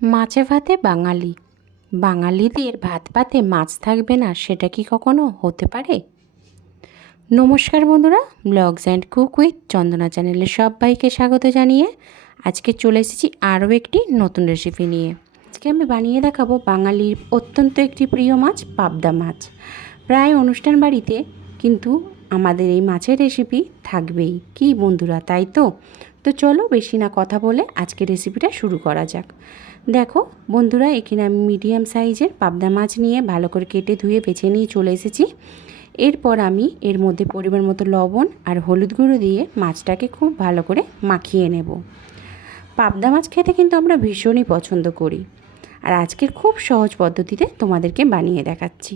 মাছে ভাতে বাঙালি, বাঙালিদের ভাত পাতে মাছ থাকবে না সেটা কি কখনো হতে পারে? নমস্কার বন্ধুরা, ব্লগস অ্যান্ড কুক উইথ চন্দনা চ্যানেলে সবাইকে স্বাগত জানিয়ে আজকে চলে এসেছি আরও একটি নতুন রেসিপি নিয়ে। আজকে আমি বানিয়ে দেখাবো বাঙালির অত্যন্ত একটি প্রিয় মাছ, পাবদা মাছ। প্রায় অনুষ্ঠান বাড়িতে কিন্তু আমাদের এই মাছের রেসিপি থাকবেই, কি বন্ধুরা, তাই তো? তো চলো বেশি না কথা বলে আজকে রেসিপিটা শুরু করা যাক। দেখো বন্ধুরা, এখানে আমি মিডিয়াম সাইজের পাবদা মাছ নিয়ে ভালো করে কেটে ধুয়ে বেছে নিয়ে চলে এসেছি। এরপর আমি এর মধ্যে পরিমাণ মতো লবণ আর হলুদ গুঁড়ো দিয়ে মাছটাকে খুব ভালো করে মাখিয়ে নেব। পাবদা মাছ খেতে কিন্তু আমরা ভীষণই পছন্দ করি, আর আজকের খুব সহজ পদ্ধতিতে তোমাদেরকে বানিয়ে দেখাচ্ছি।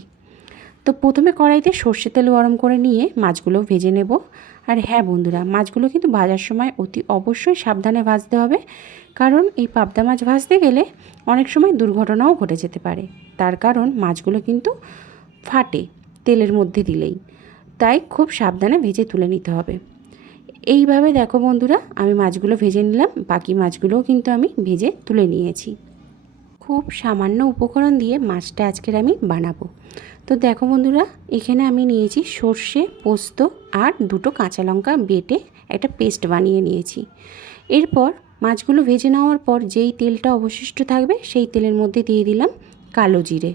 তো প্রথমে কড়াইতে সর্ষে তেল গরম করে নিয়ে মাছগুলো ভেজে নেব। আর হ্যাঁ বন্ধুরা, মাছগুলো কিন্তু ভাজার সময় অতি অবশ্যই সাবধানে ভাজতে হবে, কারণ এই পাবদা মাছ ভাজতে গেলে অনেক সময় দুর্ঘটনাও ঘটে যেতে পারে। তার কারণ মাছগুলো কিন্তু ফাটে তেলের মধ্যে দিলেই, তাই খুব সাবধানে ভেজে তুলে নিতে হবে। এইভাবে দেখো বন্ধুরা, আমি মাছগুলো ভেজে নিলাম, বাকি মাছগুলোও কিন্তু আমি ভেজে তুলে নিয়েছি। খুব সামান্য উপকরণ দিয়ে মাছটা আজকের আমি বানাবো। তো দেখো বন্ধুরা, এখানে আমি নিয়েছি সর্ষে, পোস্ত আর দুটো কাঁচা লঙ্কা বেটে একটা পেস্ট বানিয়ে নিয়েছি। এরপর মাছগুলো ভেজে নেওয়ার পর যেই তেলটা অবশিষ্ট থাকবে সেই তেলের মধ্যে দিয়ে দিলাম কালো জিরে।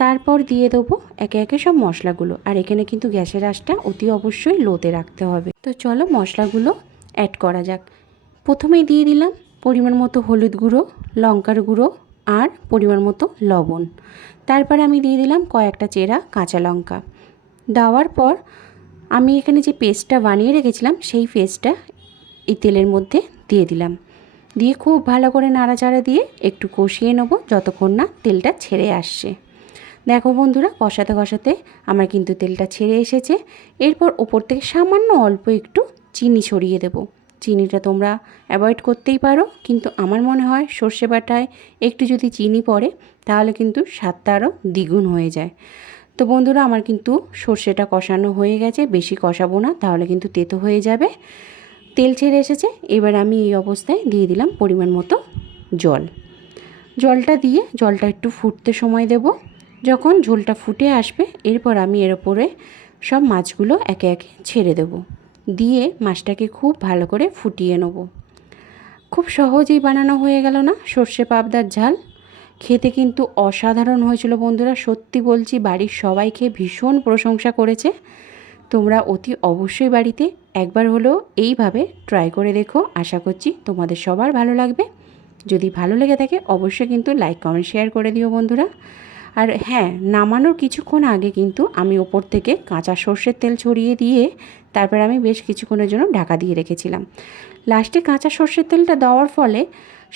তারপর দিয়ে দেবো একে একে সব মশলাগুলো, আর এখানে কিন্তু গ্যাসের আঁচটা অতি অবশ্যই লোতে রাখতে হবে। তো চলো মশলাগুলো অ্যাড করা যাক। প্রথমেই দিয়ে দিলাম পরিমাণ মতো হলুদ গুঁড়ো, লঙ্কার গুঁড়ো আর পরিমাণ মতো লবণ। তারপর আমি দিয়ে দিলাম কয়েকটা চেরা কাঁচা লঙ্কা। দেওয়ার পর আমি এখানে যে পেস্টটা বানিয়ে রেখেছিলাম সেই পেস্টটা এই তেলের মধ্যে দিয়ে দিলাম। দিয়ে খুব ভালো করে নাড়াচাড়া দিয়ে একটু কষিয়ে নেবো যতক্ষণ না তেলটা ছেড়ে আসছে। দেখো বন্ধুরা, কষাতে কষাতে আমার কিন্তু তেলটা ছেড়ে এসেছে। এরপর ওপর থেকে সামান্য অল্প একটু চিনি ছড়িয়ে দেবো। চিনিটা তোমরা অ্যাভয়েড করতেই পারো, কিন্তু আমার মনে হয় সর্ষে বাটায় একটু যদি চিনি পড়ে তাহলে কিন্তু স্বাদটা আরও দ্বিগুণ হয়ে যায়। তো বন্ধুরা, আমার কিন্তু সর্ষেটা কষানো হয়ে গেছে, বেশি কষাবো না তাহলে কিন্তু তেতো হয়ে যাবে। তেল ছেড়ে এসেছে। এবার আমি এই অবস্থায় দিয়ে দিলাম পরিমাণ মতো জল। জলটা একটু ফুটতে সময় দেব। যখন ঝোলটা ফুটে আসবে এরপর আমি এর ওপরে সব মাছগুলো একে একে ছেড়ে দেব, দিয়ে মাছটাকে খুব ভালো করে ফুটিয়ে নেব। খুব সহজেই বানানো হয়ে গেল না সর্ষে পাবদার ঝাল। খেতে কিন্তু অসাধারণ হয়েছিল বন্ধুরা, সত্যি বলছি, বাড়ির সবাই খেয়ে ভীষণ প্রশংসা করেছে। তোমরা অতি অবশ্যই বাড়িতে একবার হলেও এইভাবে ট্রাই করে দেখো, আশা করছি তোমাদের সবার ভালো লাগবে। যদি ভালো লেগে থাকে অবশ্যই কিন্তু লাইক কমেন্ট শেয়ার করে দিও বন্ধুরা। আর হ্যাঁ, নামানোর কিছুক্ষণ আগে কিন্তু আমি ওপর থেকে কাঁচা সর্ষের তেল ছড়িয়ে দিয়ে তারপর আমি বেশ কিছুক্ষণের জন্য ঢাকা দিয়ে রেখেছিলাম। লাস্টে কাঁচা সর্ষের তেলটা দেওয়ার ফলে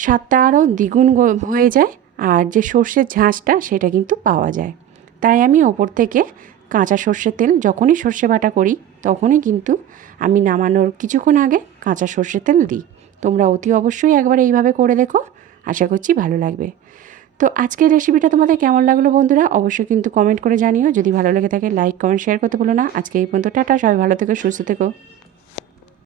স্বাদটা আরও দ্বিগুণ হয়ে যায়, আর যে সর্ষের ঝাঁঝটা সেটা কিন্তু পাওয়া যায়। তাই আমি ওপর থেকে কাঁচা সর্ষের তেল যখনই সর্ষে বাটা করি তখনই কিন্তু আমি নামানোর কিছুক্ষণ আগে কাঁচা সর্ষের তেল দিই। তোমরা অতি অবশ্যই একবার এইভাবে করে দেখো, আশা করছি ভালো লাগবে। তো আজকের রেসিপিটা তোমাদের কেমন লাগলো বন্ধুরা অবশ্যই কিন্তু কমেন্ট করে জানিও। যদি ভালো লেগে থাকে লাইক কমেন্ট শেয়ার করতে ভুলো না। আজকে এই পর্যন্ত, টাটা, সবাই ভালো থেকো, সুস্থ থেকো।